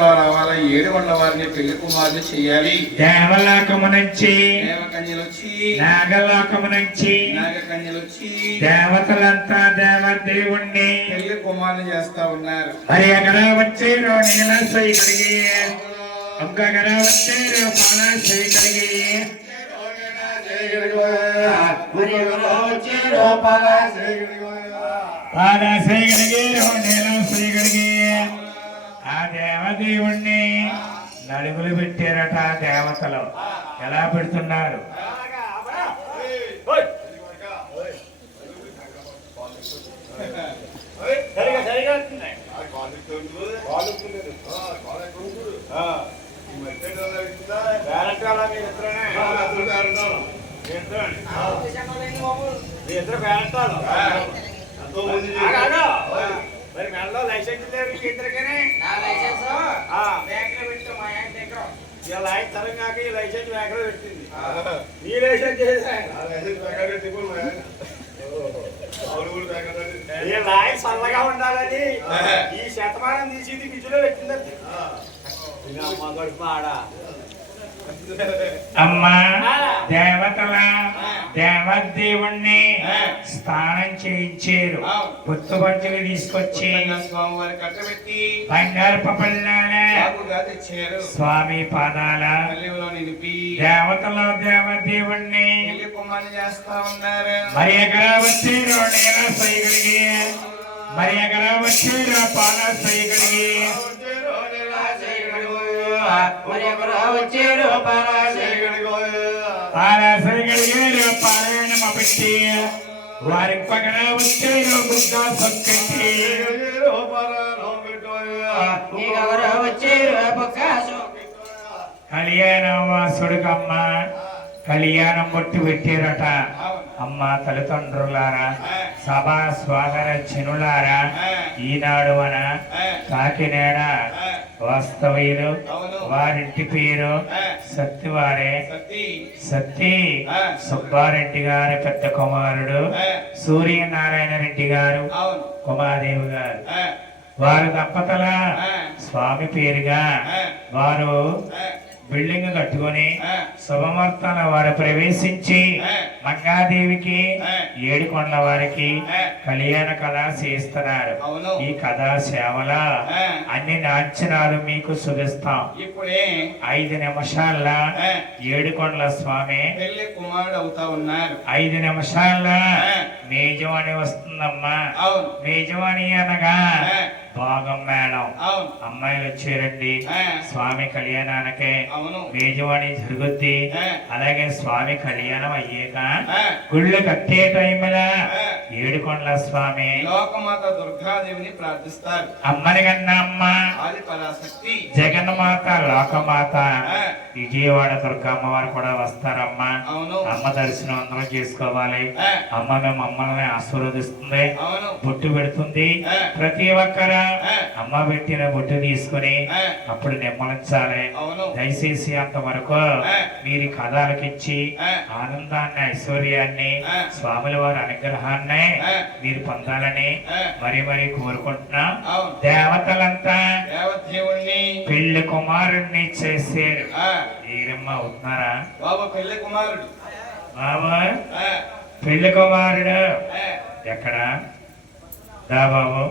రావాల 7 వారిని పెళ్లి కుమారుని చెయ్యాలి. దేవలోకము నుంచి దేవకన్యలు వచ్చి నాగలోకము నుంచి నాగకన్యలు వచ్చి దేవతలంతా దేవదేవుణ్ణి పెళ్లి కుమారుని చేస్తా ఉన్నారు. మరి ఎక్కడ వచ్చారో నీల సైకడిగి ఒక్కగర వచ్చారో పాల సైకడిగి పాల సైకడిగి నీల సైకడిగి ఆ దేవదేవుణ్ణి నలుగులు పెట్టారట. దేవతలు ఎలా పెడుతున్నారు? మరి మెడలో లైసెన్స్ లేదు ఇద్దరికనే. ఇలా తరం కాక ఈ లైసెన్స్ బ్యాగ్లో పెట్టింది. నీ లైసెన్స్ చల్లగా ఉండాలని ఈ శతమానం తీసి బిజులో పెట్టింది. అమ్మా దేవతల దేవదేవుణ్ణి స్నానం చేయించారు. పుత్తు పంచులు తీసుకొచ్చి స్వామివారి కట్టబెట్టి బంగారు పపల్లాల స్వామి పాదాల నిలిపి దేవతల దేవదేవుణ్ణి పెళ్లి కుమారుని చేస్తా ఉన్నారు. మరి ఎక్కడ వచ్చారో నేల సైగడిగి మరి ఎక్కడ వచ్చారో పాల సైగడిగి పారాయణమ పెట్టి వారి పక్కన వచ్చారు బుద్ధ సొక్కటి కళ్యాణం వాసుడికమ్మ కళ్యాణం బొట్టు పెట్టారట. అమ్మ తల్లిదండ్రులారా సభా స్వాగర చినులారా ఈనాడు మన కాకినాడ వాస్తవ్యులు వారింటి పేరు సత్తివారే సత్తి సుబ్బారెడ్డి గారి పెద్ద కుమారుడు సూర్యనారాయణ రెడ్డి గారు కుమాదేవి గారు. వారు దంపతుల స్వామి పేరుగా వారు బిల్డింగ్ కట్టుకుని శుభముహూర్తాల వారు ప్రవేశించి మంగాదేవికి 7 కొండల వారికి కళ్యాణ కథ చేస్తున్నారు. ఈ కథా సేవల అన్ని నాంచనాలు మీకు చూపిస్తాం. ఇప్పుడే 5 నిమిషాల 7 కొండల స్వామి పెళ్లి కుమారుడు అవుతా ఉన్నారు. 5 నిమిషాల మేజవాణి వస్తుందమ్మా. మేజవాణి అనగా భాగం మేడం. అమ్మాయిలు వచ్చారండి స్వామి కళ్యాణానికి మేజవాణి జరుగుద్ది. అలాగే స్వామి కళ్యాణం అయ్యాక గుళ్ళు కట్టే టైంలో 7 కొండల స్వామి లోకమాత దుర్గాదేవిని ప్రార్థిస్తారు. అమ్మని కన్నా అమ్మ పరాశక్తి జగన్మాత లోకమాత విజయవాడ దుర్గమ్మ వారు కూడా వస్తారమ్మా. అమ్మ దర్శనం అందరం చేసుకోవాలి. అమ్మ మేము మమ్మల్ని ఆశీర్వదిస్తుంది, బొట్టు పెడుతుంది. ప్రతి ఒక్కరు అమ్మ పెట్టిన బొట్టు తీసుకుని అప్పుడు నిమ్మలించాలి. దయచేసి అంతవరకు మీరు కథలకిచ్చి ఆనందాన్ని ఐశ్వర్యాన్ని స్వాముల వారి అనుగ్రహాన్ని మీరు పొందాలని మరి మరి కోరుకుంటున్నాం. దేవతలంతా పెళ్లి కుమారుణ్ణి చేశారు. మీరమ్మ అవుతున్నారా బాబా పెళ్లి కుమారుడు? బాబా పెళ్లి కుమారుడు ఎక్కడ దా బాబు?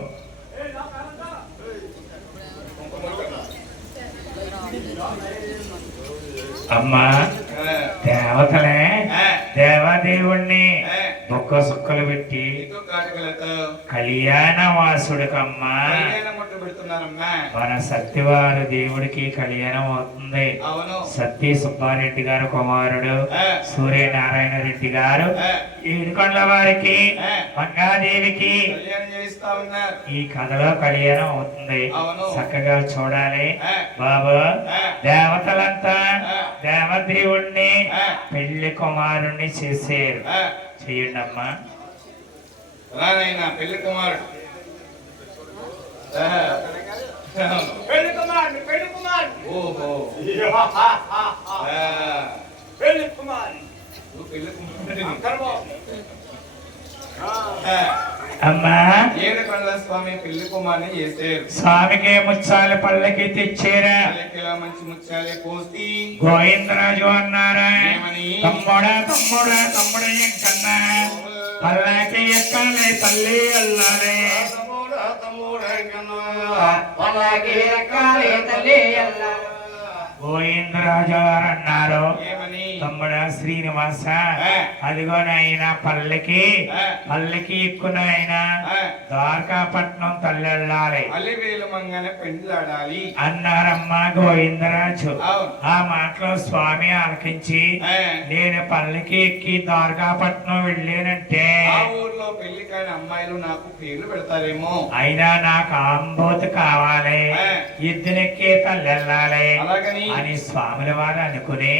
అమ్మా దేవతలే దేవాదేవుణ్ణి బొక్క సుక్కలు పెట్టి కళ్యాణ వాసుడికమ్మా మన సత్యవారు దేవుడికి కళ్యాణం అవుతుంది. సత్య సుబ్బారెడ్డి గారు కుమారుడు సూర్యనారాయణ రెడ్డి గారు 7 కొండల వారికి మంగాదేవికి ఈ కథలో కళ్యాణం అవుతుంది. చక్కగా చూడాలి బాబు. దేవతలంతా దేవదేవుణ్ణి పెళ్లి కుమారుణ్ణి చేశారు. చెయ్యండి అమ్మా. పెళ్లి కుమారుడు పెళ్లి కుమారుడు పెళ్లి కుమారుడు ఓహో పెళ్లి కుమారుడు పెళ్లి కుమారుడు అమ్మా ఏడుకొండల స్వామి పెళ్లి కుమార్ని చేశారు. స్వామికి ముచ్చాల పల్లకి తెచ్చారా? ఇలా మంచి ముత్యాలే పోసి గోవిందరాజు అన్నారా? ఏమని? తమ్ముడా తమ్ముడా తమ్ముడు ఎంకన్నా పల్లకి ఎక్కాలి తల్లి అల్లాలే. గోవిందరాజు గారు అన్నారు, ఏమని? తమ్ముడా శ్రీనివాస అదిగో నాయన పల్లకి ఎక్కునాయన ద్వారకాపట్నం తల్లి వెళ్ళాలి అల్లివేలు మంగన పెండ్లాడాలి అన్నారమ్మా గోవిందరాజు. అవును. ఆ మాటలో స్వామి ఆలకించి నేను పల్లకి ఎక్కి ద్వారకాపట్నం వెళ్ళానంటే ఆ ఊర్లో పెళ్లి కాని అమ్మాయిలు నాకు పేర్లు పెడతారేమో, అయినా నాకు ఆంబోతు కావాలి, ఎద్దునెక్కి తల్లి వెళ్ళాలి అలాగని అని స్వాముల వారు అనుకుని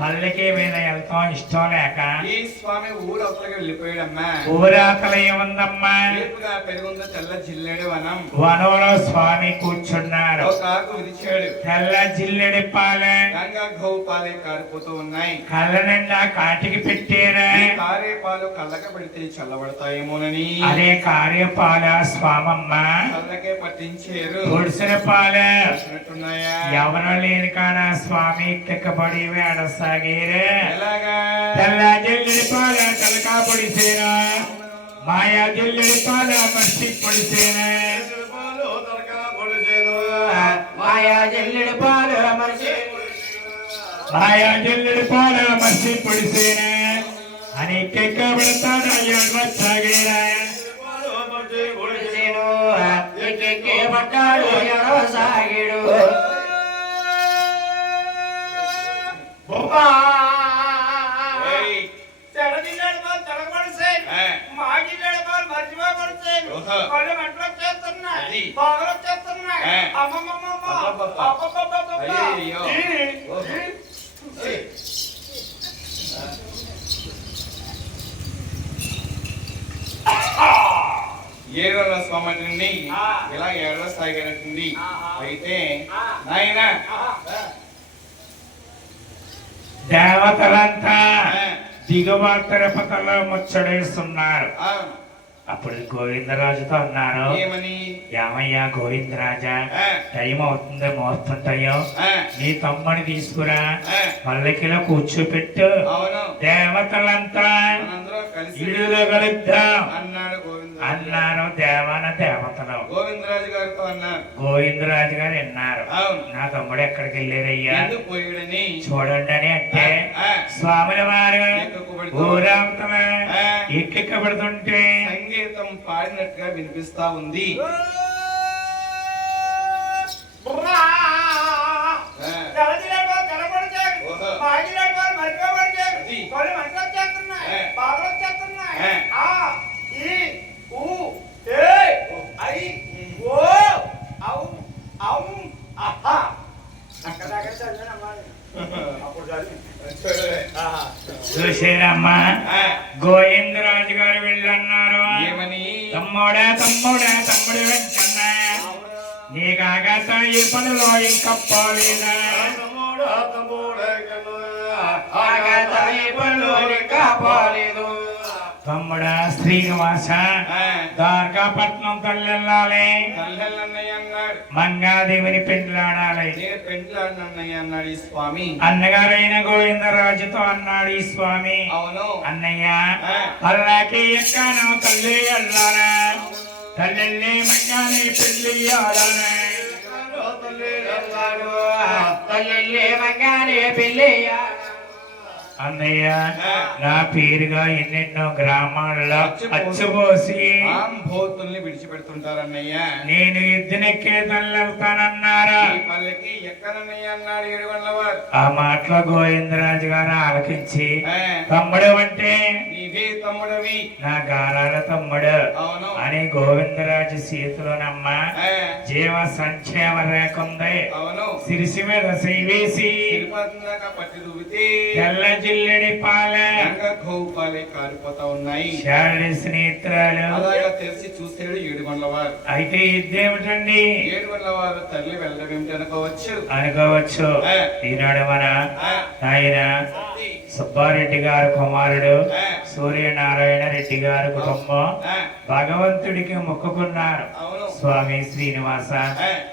పల్లకి మీద వెళ్తాం ఇష్టం లేక ఈ స్వామి ఊరవతలకి వెళ్ళిపోయాడమ్మా. ఊరాకలి ఏముందమ్మా? రేపుగా పెరుగుంద తెల్ల జిల్లెడు వనం. వనంలో స్వామి కూర్చున్నారు. ఒక ఆకు విరిచాడు. తెల్ల జిల్లెడి పాలె గంగా గోవు పాలే కారిపోతూ ఉన్నాయి. కళ్ళ నిండా కాటికి పెట్టారా? ఈ కారే పాలు కళ్ళక పెడితే చల్లబడతాయేమోనని అదే కార్యపాల స్వామమ్మ కళ్ళకే పట్టించారు. ఒడిసిన పాలె వచ్చినట్టున్నాయా? ఎవరో లేని కాడ స్వామి ఎక్కబడి వేడసాగిరే. ఎలాగా? తెల్ల జిల్లెడి పాల తలకా పొడిసేనా, మాయా జిల్లెడి పాల మర్చి పొడిసేనా, మాయా జల్లెడు పాలు మనిషి మాయా జిల్లెడి పాల మర్చి పొడిసేనా అని ఎక్కబడతాడు వచ్చాగిరా. పొడిసేను ఎక్కెక్కి పట్టాడు ఎవరో సాగిడు. ఏయ్, ఓహో. అది. అయ్యయ్యో. ఓహో. ఏయ్. ఏడవ స్వామి ఇలా ఏడవ సాగినట్టుంది. అయితే నాయన దేవతలంతా దిగువ తిరుపతిలో ముచ్చడేస్తున్నారు. అప్పుడు గోవిందరాజుతో అన్నారు, ఏమని? ఏమయ్యా గోవిందరాజా, టైం అవుతుంది, ముహూర్తం టైం, నీ తమ్ముని తీసుకురా పల్లకిలో కూర్చోపెట్టు, అవును, దేవతలంతా మనందరం కలిసి ఇల్లులో కలుద్దాం అన్నాడు గోవిందరాజు. అన్నారు. దేవాన దేవతలు గోవిందరాజు గారితో అన్నారు. గోవిందరాజు గారు విన్నారు. అవును. నా తమ్ముడు ఎక్కడికి వెళ్ళారయ్యా ఎందుకు పోయాడని చూడండి అని అంటే స్వాముల వారు ఊరావతల ఎక్కెక్కబడుతుంటే సంగీతం పాడినట్టుగా వినిపిస్తా ఉంది. చూసేరమ్మా గోవిందరాజు గారు వెళ్ళన్నారు. ఏమని? తమ్ముడా తమ్ముడా తమ్ముడు వెంకన్నా, నీకాగత ఈ పనిలో ఇంకా పోలేదా? తమ్ముడా శ్రీనివాస ద్వారకాపట్నం తల్లెళ్ళాలి, తల్లెల్లన్నయ్య అన్నాడు. మంగాదేవిని పెండ్లాడాలి. నేను పెండ్లాడినన్నయ్య అన్నాడు ఈ స్వామి. అన్నగారైన గోవిందరాజుతో అన్నాడు ఈ స్వామి, అవును అన్నయ్య పల్లాకి ఎక్కాను తల్లి వెళ్ళాలా, తల్లెల్లి మంగాని పెళ్లి ఆడాలి. తల్లి మంగానే పెళ్ళి అన్నయ్య నా పేరుగా ఎన్నెన్నో గ్రామాలలో అచ్చుపోసి భూతుల్ని విడిచిపెడుతుంటారన్నయ్య. నేను ఎద్దునెక్కే తల్లెళ్తానన్నారా? ఈ పల్లెకి ఎక్కడన్నయ్య అన్నాడు ఏడుగొండలవారు. ఆ మాటలో గోవిందరాజు గారు ఆలకించి, తమ్ముడు అంటే నీవే తమ్ముడవి, నా గారాల తమ్ముడు అవును అని గోవిందరాజు చేతిలోనమ్మ జీవ సంక్షేమ రేఖ ఉంది. అవును, సిరిసి మీద వేసి తిరుపతి దాకా పట్టి దువ్వితే తెల్ల జిల్లెడి పాలె గంగా గోవు పాలే కారిపోతా ఉన్నాయి. శారడి స్నేహితురాలు అలాగా తెలిసి చూసాడు ఏడుగొండలవారు. అయితే ఇదేమిటండి ఏడుగొండలవారు తల్లి వెళ్ళడం ఏమిటి అనుకోవచ్చు. అనుకోవచ్చు. ఈనాడు మన ఆయన సుబ్బారెడ్డి గారి కుమారుడు ఆ, సూర్యనారాయణ రెడ్డి గారి కుటుంబం ఆ, భగవంతుడికి మొక్కుకున్నారు. అవును. స్వామి శ్రీనివాస,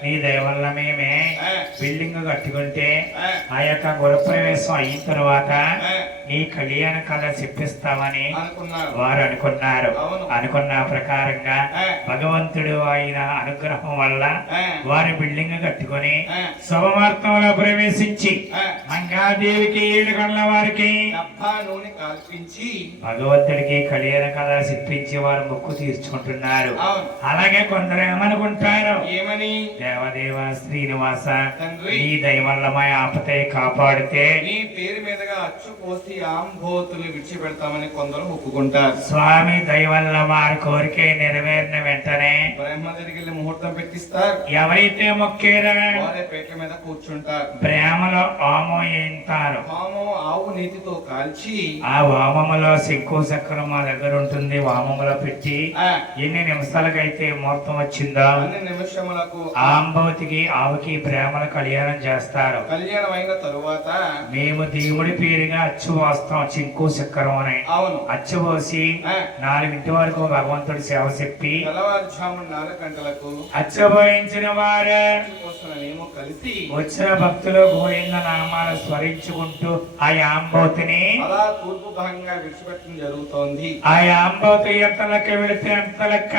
నీ దయ వల్ల మేమే ఆ, బిల్డింగ్ కట్టుకుంటే ఆ, ఆ యొక్క గృహప్రవేశం అయిన తర్వాత ఆ, నీ కళ్యాణ కళ చెప్పిస్తామని అనుకున్నారు. వారు అనుకున్నారు. అవును. అనుకున్న ప్రకారంగా ఆ, భగవంతుడు ఆయన అనుగ్రహం వల్ల ఆ, వారి బిల్డింగ్ కట్టుకొని ఆ, శుభముహూర్తంలో ప్రవేశించి ఆ, మంగాదేవికి 7 గంటల వారికి డబ్బా నూనె కాల్పించి భగవంతుడికి కళ్యాణ కళ చెప్పించి వారు మొక్కు తీర్చుకుంటున్నారు. అవును. అలాగే కొందరు ఏమనుకుంటారు, ఏమని? దేవదేవ శ్రీనివాస, తండ్రి, నీ దయ వల్ల మా ఆపతే కాపాడితే నీ పేరు మీదుగా అచ్చు పోసి ఆంబోతులు విడిచిపెడతామని కొందరు ఒప్పుకుంటారు. స్వామి దయ వల్ల వారి కోరిక నెరవేరిన వెంటనే బ్రహ్మ దగ్గరికి ముహూర్తం పెట్టిస్తారు. ఎవరైతే మొక్కారో వారే పేట్ల మీద కూర్చుంటారు. ప్రేమలో హోమం వేయింటారు. హోమం ఆవు నీతితో కాల్చి ఆ వామములో శంకు చక్రం మా దగ్గర ఉంటుంది. వామములో పెట్టి ఆ, ఎన్ని నిమిషాలకైతే ముహూర్తం వచ్చిందో అన్ని నిమిషములకు ఆంబవతికి ఆవుకి ప్రేమల కళ్యాణం చేస్తారు. కళ్యాణం అయిన తరువాత మేము దేవుడి పేరుగా అచ్చు పోస్తాం, చింకు చక్రం అని అవును, అచ్చు పోసి ఆ, 4 వరకు భగవంతుడి సేవ చెప్పి తెల్లవారుజామున 4 గంటలకు అచ్చు పోయించిన వారు అచ్చు పోసిన మేము కలిసి వచ్చిన భక్తులు గోవింద నామాలు స్మరించుకుంటూ ఆ ఆంబవతిని అలా తూర్పు భాగంగా విడిచిపెట్టడం జరుగుతోంది. ఆ ఆంబవతి ఎంత లెక్క వెళితే ఎంత లెక్క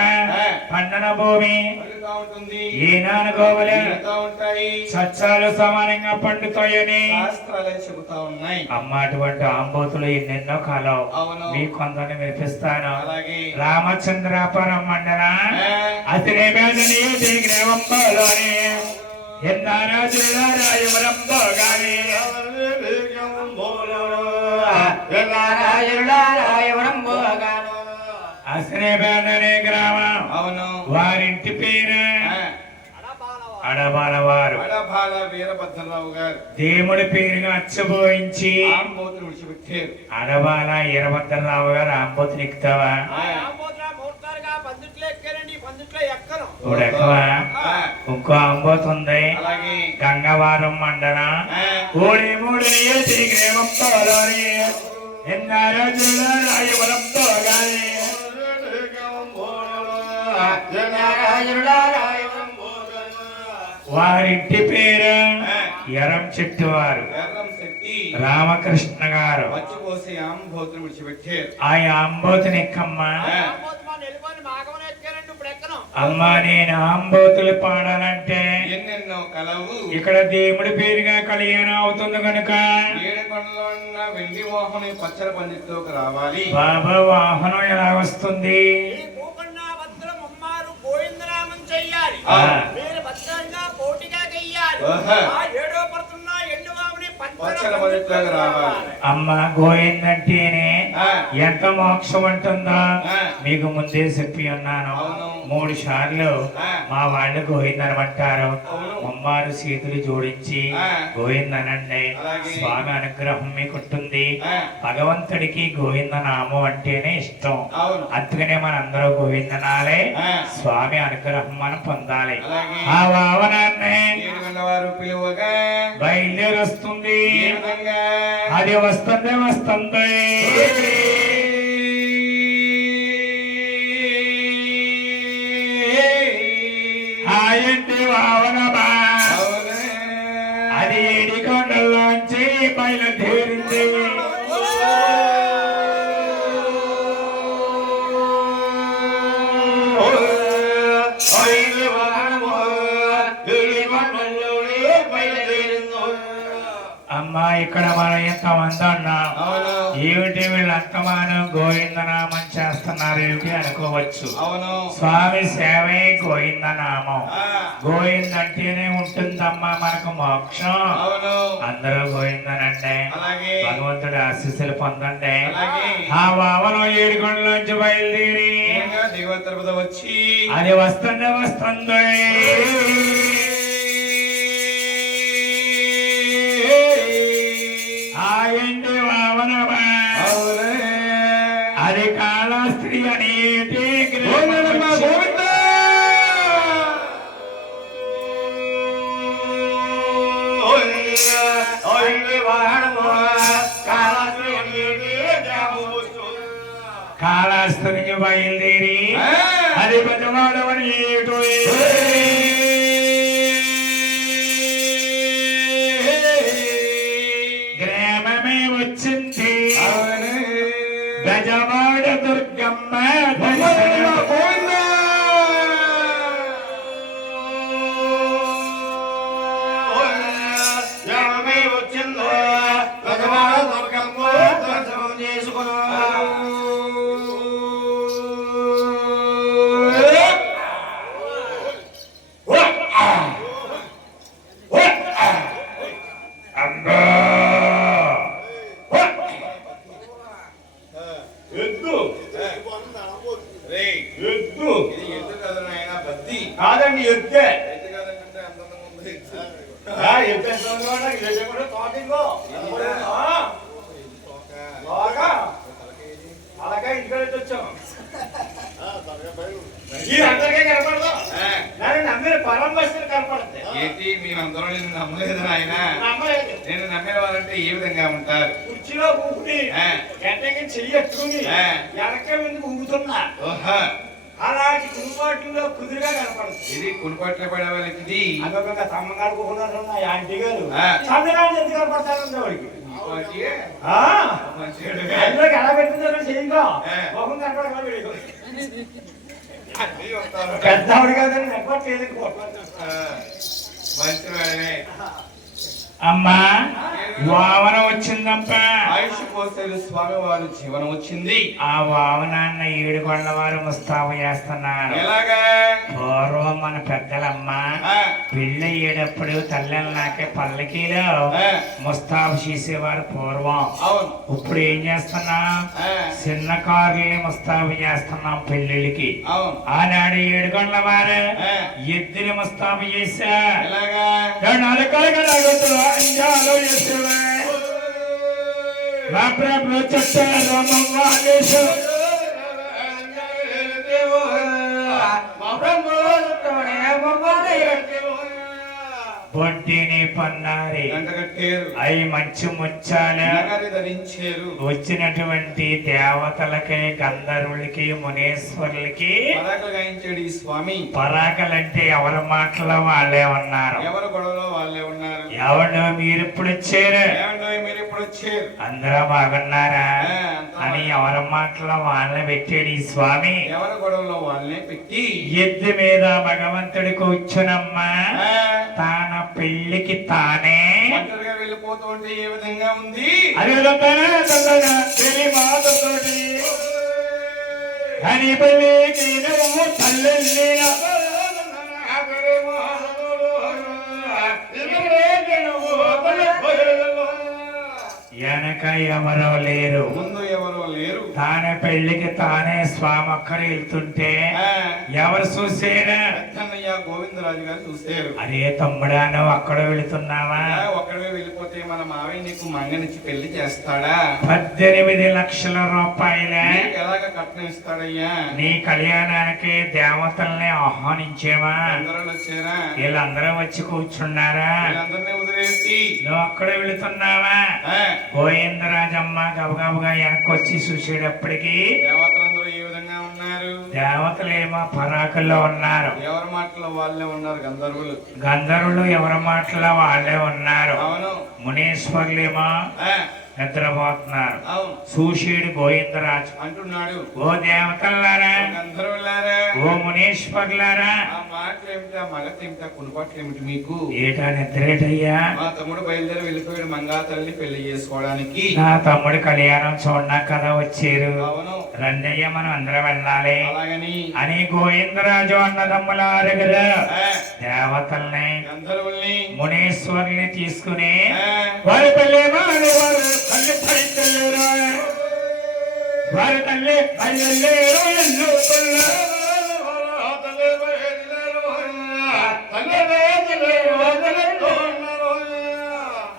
పండన భూమి పండుతా ఉంటుంది, ఈనాడు గోవులు ఈనుతా ఉంటాయి, సత్యాలు సమానంగా పండుతాయని శాస్త్రాలే చెబుతా ఉన్నాయి. అమ్మ అటువంటి ఆంబోతులు ఎన్నెన్నో కాలం అవును. మీ కొందరిని వినిపిస్తాను. అలాగే రామచంద్రాపురం మండల ఆ, అతనే మేదనీ గ్రామంలోని ఎందారా జిల్లా రాయవరంబోగాని అసనే మేదనీ గ్రామం అవును. వారింటి పేరు ఆ, అడబాలవారు. వడబాల వీరభద్రరావు గారు దేవుడి పేరుగా అచ్చబోయించి ఆంబోతులు విడిచిపెట్టారు. అడబాల ఈరభద్రరావు గారు ఆంబోతులు ఎక్కుతావా? ఆ, ఇప్పుడు ఎక్కువ ఆ, ఇంకో ఆంబోతు ఉంది. అలాగే గంగవారం మండల ఆ, ఓడి మూడు గ్రామంలోని ఎన్నారో జిల్లా రాయవరంతో గాని వారింటి పేరు ఎరం చెట్టు వారు ఎర్రం శెట్టి రామకృష్ణ గారు. వచ్చిపోసి ఆంబోతులు విడిచిపెట్టారు. ఆ ఆంబోతుని ఎక్కమ్మ. ఆ, అమ్మా నేను ఆంబోతులు పాడాలంటే ఎన్నెన్నో కలవు ఇక్కడ దేవుడి పేరుగా కళ్యాణం అవుతుంది కనుక ఏడుకొండలో ఉన్న వెండి మోహని పచ్చల పందిట్లోకి రావాలి. బాబా వాహనం ఎలా వస్తుంది? ఆ, ఓహో. పచ్చల పందిట్లోకి రావాలి. అమ్మ గోయిందంటేనే ఆ, ఎంత మోక్షం ఉంటుందో ఆ, మీకు ముందే చెప్పి ఉన్నాను. అవును. 3 సార్లు ఆ, మా వాళ్ళు గోయిందనమంటారు. అవును. అమ్మారు చేతులు జోడించి ఆ, గోయిందనండి. అలాగే. స్వామి అనుగ్రహం మీకు ఉంటుంది. ఆ, భగవంతుడికి గోవింద నామం అంటేనే ఇష్టం. అవును. అందుకనే మనందరూ గోవిందనాలే. ఆ, స్వామి అనుగ్రహం మనం పొందాలి. అలాగే. ఆ భావనాన్ని ఏడుకొండ వారు పిలువగా బయలుదేరి వస్తుంది. ఏ విధంగా అది వస్తుంది వస్తుంది. ఆ ఇంటి భావనమా అవునే. అది ఏడికొండల్లోంచి బయలుదేరింది. అమ్మా ఇక్కడ మనం ఎంతమంది ఉన్నాం. అవును. ఏమిటి వీళ్ళు అంతమానం గోవిందనామం చేస్తున్నారు ఏమిటి అనుకోవచ్చు. అవును. స్వామి సేవే గోవిందనామం. ఆ, గోవింద అంటేనే ఉంటుందమ్మా మనకు మోక్షం. అవును. అందరూ గోవిందనండి. అలాగే. భగవంతుడి ఆశీస్సులు పొందండి. అలాగే. ఆ వామనం 7 కొండలోంచి బయలుదేరి ఏకంగా దేవతరపద వచ్చి అది వస్తుంది వస్తుంది. ఆ ఇంటి వామనమా అవునే. అది కాళహస్త్రి అనేటి గోవిందమ్మ, గోవింద. ఓయ్ కాళహస్తి నుంచి బయలుదేరి అది పెద్దవాడవని ఏటో గ్రామమే వచ్చింది గజవాడ దుర్గమ్మ వచ్చిందో గజవాడ దుర్గమ్మ దర్శనం చేసుకున్నా కాదండి ఎత్తే అలాగే ఇంటికి వచ్చాం అందరికీ కనపడదు నమ్మిన పరంబస్తులు కనపడుతుంది ఏంటి మీరందరూ నేను నమ్మలేదు ఆయన నమ్మలేదు నేను నమ్మిన వాళ్ళంటే ఏ విధంగా ఉంటారు కుర్చీలో ఊపిడి గంటకి చెయ్యట్టుకుని వెనక ముందు ఊగుతున్నా ఓహా అలాంటి కునుపాట్లో కుదురుగా కనపడుతుంది ఇది కునిపట్ల పడే వాళ్ళకి ఇది అదొక తమ్మగాడుకున్నారు ఆంటీ గారు చంద్రగాడు ఎందుకు కనపడతారండి వాడికి అందరికి ఎలా పెట్టిందో చెయ్యిగా మొహం కనపడలేదు పెద్దవాడు కదండి కనపడలేదు మంచి వాడనే అమ్మా వావన వచ్చిందప్ప ఆయుష్ పోసేది స్వామి వారు జీవనం వచ్చింది ఆ వావనాన్న ఏడుకొండ వారు ముస్తాబు చేస్తున్నారు ఎలాగా పూర్వం మన పెద్దలమ్మ పెళ్లి అయ్యేటప్పుడు తల్లిని నాకే పల్లకీలో ముస్తాబు చేసేవారు పూర్వం అవును ఇప్పుడు ఏం చేస్తున్నాం చిన్న కార్లని ముస్తాబు చేస్తున్నాం పెళ్లిళ్ళకి అవును ఆనాడు ఏడుకొండ వారు ఎద్దుని ముస్తాబు చేశా ఎలాగా అంజాలు చేసేవా నా ప్రభు చట్టారమేశ్వర బొడ్డిని పన్నారి అవి మంచి ముచ్చాలు ధరించారు వచ్చినటువంటి దేవతలకి గంధర్వులకి మునేశ్వరులకి గాయించాడు ఈ స్వామి పరాకలంటే ఎవరి మాటలో వాళ్ళే ఉన్నారు ఎవరి గొడవలో వాళ్ళే ఉన్నారు ఎవరు మీరు ఇప్పుడు వచ్చారు మీరు ఇప్పుడు వచ్చారు అందరూ బాగున్నారా అని ఎవరి మాటలో వాళ్ళని పెట్టాడు ఈ స్వామి ఎవరి గొడవలో వాళ్ళనే పెట్టి ఎద్దు మీద భగవంతుడి కూర్చునమ్మా తాన పెళ్లికి తానే ఒంటరిగా వెళ్ళిపోతూ ఉంటే ఏ విధంగా ఉంది అది తల్లి మాతతోటి అని పెళ్లికి నువ్వు తల్లి వెనక ఎవరో లేరు ముందు ఎవరో లేరు తానే పెళ్లికి తానే స్వామి అక్కడికి వెళ్తుంటే ఎవరు చూసేరా గోవిందరాజు గారు చూసారు అరే తమ్ముడా నువ్వు అక్కడ వెళుతున్నావా ఒక్కడే వెళ్ళిపోతే మన మావయ్య నీకు మంగనిచ్చి పెళ్లి చేస్తాడా 18 లక్షల రూపాయలే ఎలాగ కట్నం ఇస్తాడయ్యా నీ కళ్యాణానికి దేవతల్ని ఆహ్వానించేవా అందరూ వచ్చారా వీళ్ళందరూ వచ్చి కూర్చున్నారా వీళ్ళందరినీ వదిలేసి నువ్వు అక్కడే వెళుతున్నావా గోవిందరాజమ్మ గబగబగా వెనక్కి వచ్చి చూసేటప్పటికి దేవతలందరూ ఏ విధంగా ఉన్నారు దేవతలేమో పరాకుల్లో ఉన్నారు ఎవరి మాటలో వాళ్ళే ఉన్నారు గంధర్వులు గంధర్వులు ఎవరి మాటలో వాళ్ళే ఉన్నారు అవును మునీశ్వర్లేమో నిద్రపోతున్నారు అవును చూసేడు గోవిందరాజు అంటున్నాడు ఓ దేవతల్లారా గంధర్వులారా ఓ మునీశ్వర్లారా ఆ మాటలేమిటా మగతేమిటా కునుపట్లేమిటి మీకు ఏటా నిద్రేటయ్యా మా తమ్ముడు బయలుదేరి వెళ్ళిపోయాడు మంగా తల్లి పెళ్లి చేసుకోవడానికి నా తమ్ముడు కళ్యాణం చూడనా కదా వచ్చారు అవును రండయ్య మనం అందరం వెళ్ళాలి అలాగని అని గోవిందరాజు అన్నదమ్ముల దగ్గర దేవతల్ని గంధర్వుల్ని మునీశ్వరుని తీసుకుని వారి పెళ్ళేమో వారు తల్లి పైకెళ్ళారు వారి తల్లి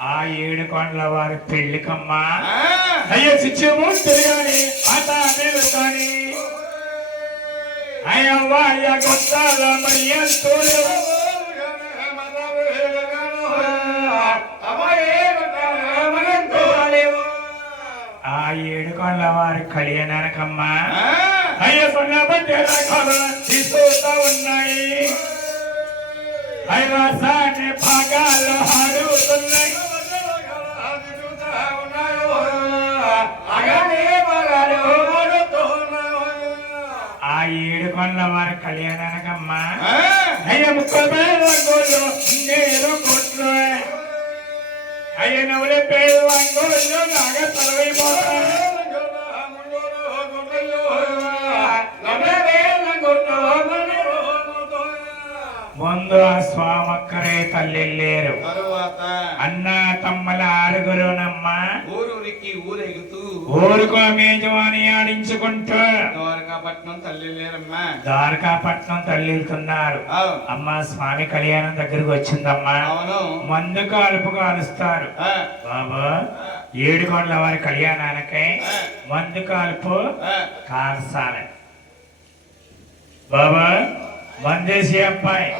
ఆ 7 కొండల వారి పెళ్లికమ్మా అయ్యో చిచ్చేమో తెలియాలి ఆట కానీ అయ్యవ్వ అయ్య గొత్తాల మయ్యంతో కళ్యాణానికమ్మా ఆ, అయ్యో సొన్నబట్టే తీసుకుంటా ఉన్నాయి ఐరాసాన్ని భాగాలు ఆడుతున్నాయి ఆ 7 కొండల వారి కళ్యాణానికమ్మా ఆ, అయ్య 30 రంగులు నేను కొట్లు అయ్య నవ్వులే పేరు రంగులు నాగా తలవైపోతాయి ముందు ఆ స్వామక్కరే తల్లిల్లేరు తరువాత అన్న తమ్మల 6గురునమ్మ ఊరూరికి ఊరెగుతూ ఊరుకో మేజవాణి ఆడించుకుంటూ ద్వారకాపట్నం తల్లి లేరమ్మా. ద్వారకాపట్నం తల్లితున్నారు అవును. అమ్మ స్వామి కళ్యాణం దగ్గరకు వచ్చిందమ్మా అవును. మందు కాలుపు కాలుస్తారు ఆ, బాబా 7 కొండల వారి కళ్యాణానికి మందు కాలుపు ఆ, కాల్సాలి బాబా మందేసి అబ్బాయి